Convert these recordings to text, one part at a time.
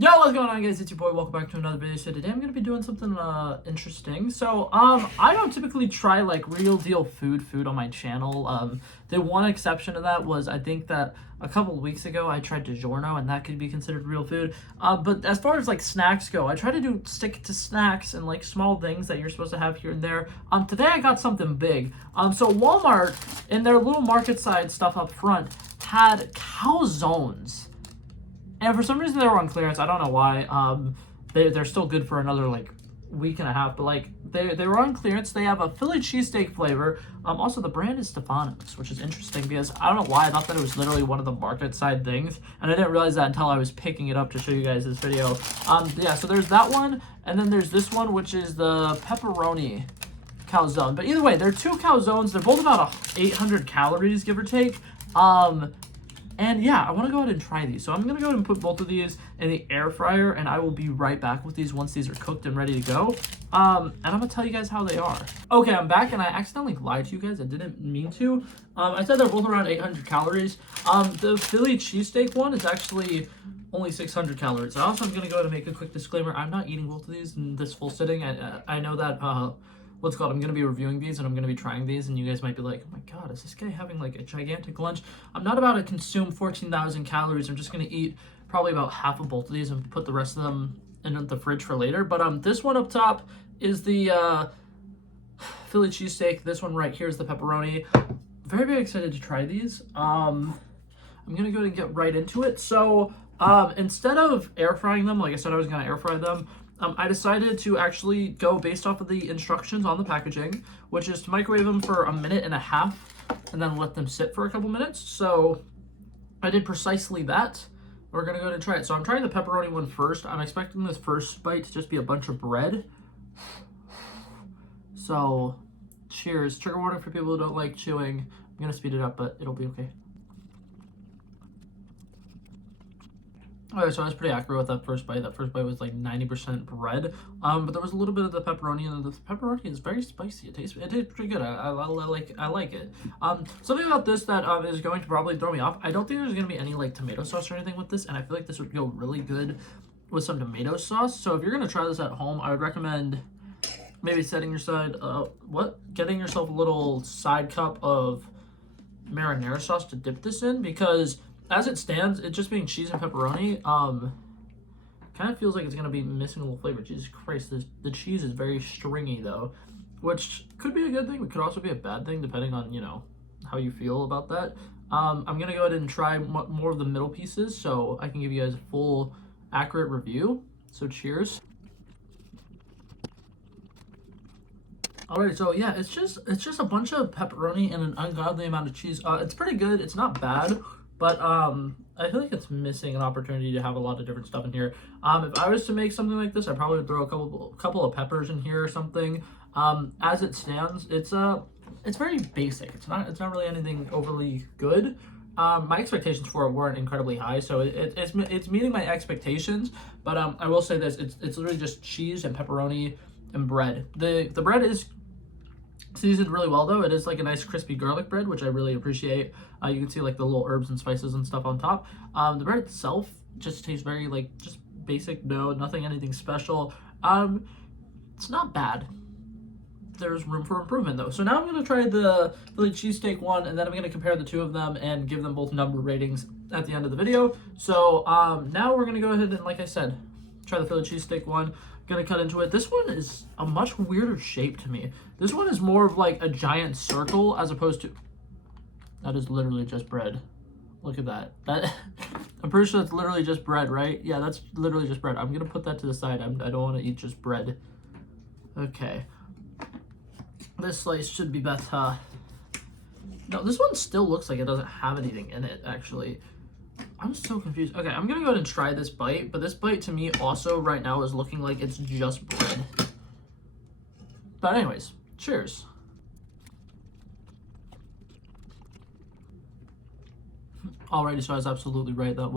Yo, what's going on, guys? It's your boy. Welcome back to another video. So today I'm going to be doing something interesting. So I don't typically try like real deal food on my channel. The one exception to that was I think that a couple of weeks ago I tried DiGiorno, and that could be considered real food. But as far as like snacks go, I try to stick to snacks and like small things that you're supposed to have here and there. Today I got something big. So Walmart, in their little market side stuff up front, had calzones. And for some reason they were on clearance. I don't know why. They're still good for another like week and a half, but like they were on clearance. They have a Philly cheesesteak flavor. Also the brand is Stefano's, which is interesting because I don't know why I thought that it was literally one of the market side things, and I didn't realize that until I was picking it up to show you guys this video. Yeah, so there's that one, and then there's this one, which is the pepperoni calzone. But either way, they're two calzones. They're both about 800 calories, give or take. And yeah, I want to go ahead and try these. So I'm going to go ahead and put both of these in the air fryer, and I will be right back with these once these are cooked and ready to go. And I'm going to tell you guys how they are. Okay, I'm back, and I accidentally lied to you guys. I didn't mean to. I said they're both around 800 calories. The Philly cheesesteak one is actually only 600 calories. Also, I'm going to go ahead and make a quick disclaimer. I'm not eating both of these in this full sitting. I know that... I'm going to be reviewing these, and I'm going to be trying these, and you guys might be like, oh my god, is this guy having like a gigantic lunch? I'm not about to consume 14,000 calories. I'm just going to eat probably about half of both of these and put the rest of them in the fridge for later. But this one up top is the Philly cheesesteak. This one right here is the pepperoni. Very, very excited to try these. I'm going to go and get right into it. So instead of air frying them, like I said I was going to air fry them, I decided to actually go based off of the instructions on the packaging, which is to microwave them for 1.5 minutes and then let them sit for a couple minutes. So I did precisely that. We're going to go ahead and try it. So I'm trying the pepperoni one first. I'm expecting this first bite to just be a bunch of bread. So cheers. Trigger warning for people who don't like chewing. I'm going to speed it up, but it'll be okay. Alright, so I was pretty accurate with that first bite. That first bite was like 90% bread. But there was a little bit of the pepperoni, and the pepperoni is very spicy. It tastes pretty good. I like it. Something about this that is going to probably throw me off. I don't think there's gonna be any like tomato sauce or anything with this, and I feel like this would go really good with some tomato sauce. So if you're gonna try this at home, I would recommend maybe getting yourself a little side cup of marinara sauce to dip this in, because as it stands, it just being cheese and pepperoni, kind of feels like it's going to be missing a little flavor. Jesus Christ, the cheese is very stringy, though, which could be a good thing. It could also be a bad thing, depending on, you know, how you feel about that. I'm going to go ahead and try more of the middle pieces so I can give you guys a full, accurate review. So cheers. Alright, so yeah, it's just a bunch of pepperoni and an ungodly amount of cheese. It's pretty good. It's not bad. But I feel like it's missing an opportunity to have a lot of different stuff in here. If I was to make something like this, I'd probably would throw a couple of peppers in here or something. As it stands, it's very basic. It's not really anything overly good. My expectations for it weren't incredibly high, so it's meeting my expectations. But I will say this: it's literally just cheese and pepperoni and bread. The bread is seasoned really well, though. It is like a nice crispy garlic bread, which I really appreciate. You can see like the little herbs and spices and stuff on top. The bread itself just tastes very like just basic dough, anything special. It's not bad. There's room for improvement, though. So now I'm going to try the Philly cheesesteak one, and then I'm going to compare the two of them and give them both number ratings at the end of the video. So now we're going to go ahead and, like I said, try the Philly cheesesteak one. Gonna cut into it. This one is a much weirder shape to me. This one is more of like a giant circle as opposed to... That is literally just bread. Look at that. I'm pretty sure that's literally just bread, right? Yeah, that's literally just bread. I'm gonna put that to the side. I don't want to eat just bread. Okay. This slice should be better. No, this one still looks like it doesn't have anything in it, actually. I'm so confused. Okay, I'm gonna go ahead and try this bite, but this bite to me also right now is looking like it's just bread. But anyways, cheers. Alrighty, so I was absolutely right. That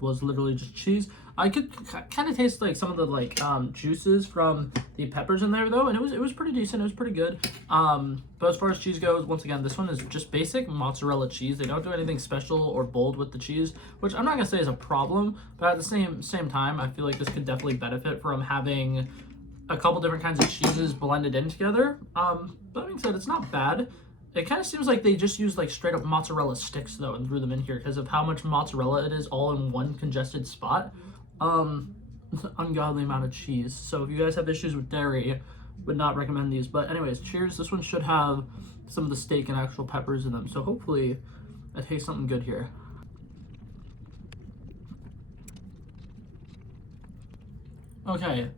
was literally just cheese. I could kind of taste like some of the like juices from the peppers in there though, and it was pretty decent. It was pretty good. But as far as cheese goes, once again, this one is just basic mozzarella cheese. They don't do anything special or bold with the cheese, which I'm not gonna say is a problem, but at the same time, I feel like this could definitely benefit from having a couple different kinds of cheeses blended in together. That being said, it's not bad. It kind of seems like they just used like straight up mozzarella sticks though and threw them in here because of how much mozzarella it is all in one congested spot. It's an ungodly amount of cheese. So if you guys have issues with dairy, would not recommend these. But anyways, cheers. This one should have some of the steak and actual peppers in them. So hopefully I taste something good here. Okay,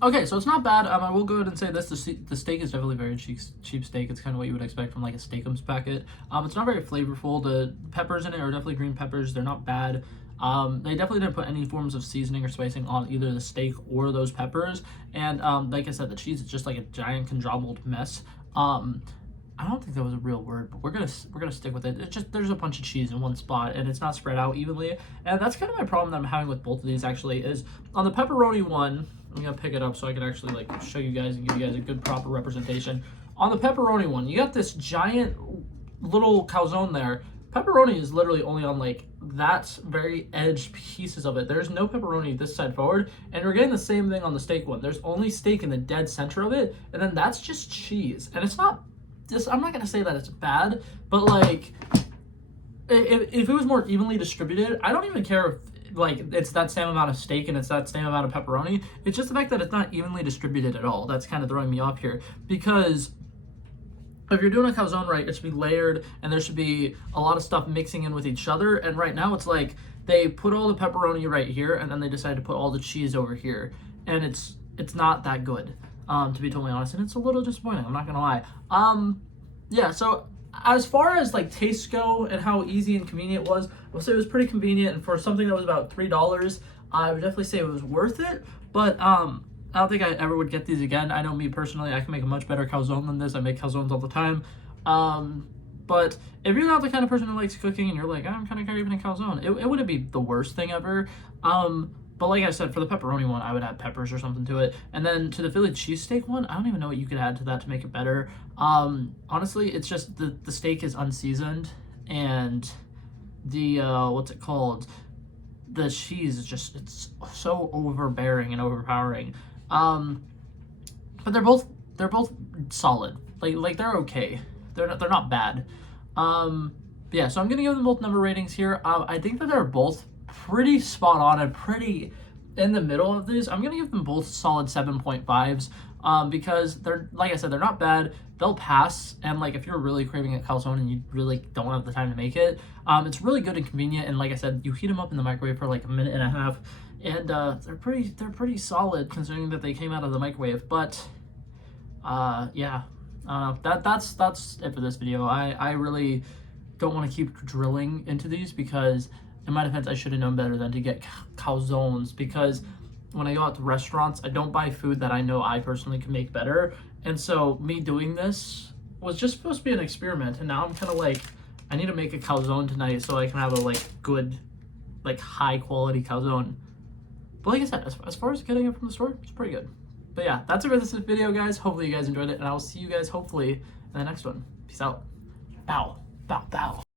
okay, so it's not bad. I will go ahead and say this: the steak is definitely very cheap steak. It's kind of what you would expect from like a Steakums packet. It's not very flavorful. The peppers in it are definitely green peppers. They're not bad. They definitely didn't put any forms of seasoning or spicing on either the steak or those peppers. And like I said, the cheese is just like a giant conjumbled mess. I don't think that was a real word, but we're gonna stick with it. It's just there's a bunch of cheese in one spot and it's not spread out evenly, and that's kind of my problem that I'm having with both of these. Actually, is on the pepperoni one. I'm gonna pick it up so I can actually like show you guys and give you guys a good proper representation. On the pepperoni one, you got this giant little calzone there. Pepperoni is literally only on like that very edge pieces of it. There's no pepperoni this side forward, and we're getting the same thing on the steak one. There's only steak in the dead center of it, and then that's just cheese, and it's not. I'm not gonna say that it's bad, but like if it was more evenly distributed, I don't even care if like it's that same amount of steak and it's that same amount of pepperoni. It's just the fact that it's not evenly distributed at all that's kind of throwing me off here, because if you're doing a calzone right, it should be layered and there should be a lot of stuff mixing in with each other. And right now it's like they put all the pepperoni right here and then they decided to put all the cheese over here, and it's not that good. To be totally honest, and it's a little disappointing, I'm not gonna lie. Yeah, so as far as like tastes go and how easy and convenient it was, I'll say it was pretty convenient, and for something that was about $3, I would definitely say it was worth it. But I don't think I ever would get these again. I know me personally, I can make a much better calzone than this. I make calzones all the time. But if you're not the kind of person who likes cooking and you're like, I'm kind of craving a calzone, it wouldn't be the worst thing ever. But like I said, for the pepperoni one, I would add peppers or something to it. And then to the Philly cheesesteak one, I don't even know what you could add to that to make it better. Honestly, it's just the steak is unseasoned, and the, what's it called? The cheese is just, it's so overbearing and overpowering. But they're both solid. Like they're okay. They're not bad. Yeah, so I'm gonna give them both number ratings here. I think that they're both pretty spot on and pretty in the middle of these. I'm gonna give them both solid 7.5s, because they're, like I said, they're not bad. They'll pass, and like if you're really craving a calzone and you really don't have the time to make it, it's really good and convenient. And like I said, you heat them up in the microwave for like a minute and a half, and they're pretty solid considering that they came out of the microwave. But yeah, that's it for this video. I really don't want to keep drilling into these, because in my defense, I should have known better than to get calzones, because when I go out to restaurants, I don't buy food that I know I personally can make better. And so me doing this was just supposed to be an experiment, and now I'm kind of like, I need to make a calzone tonight so I can have a like good, like high quality calzone. But like I said, as far as getting it from the store, it's pretty good. But yeah, that's it for this video, guys. Hopefully you guys enjoyed it, and I will see you guys hopefully in the next one. Peace out. Bow, bow, bow.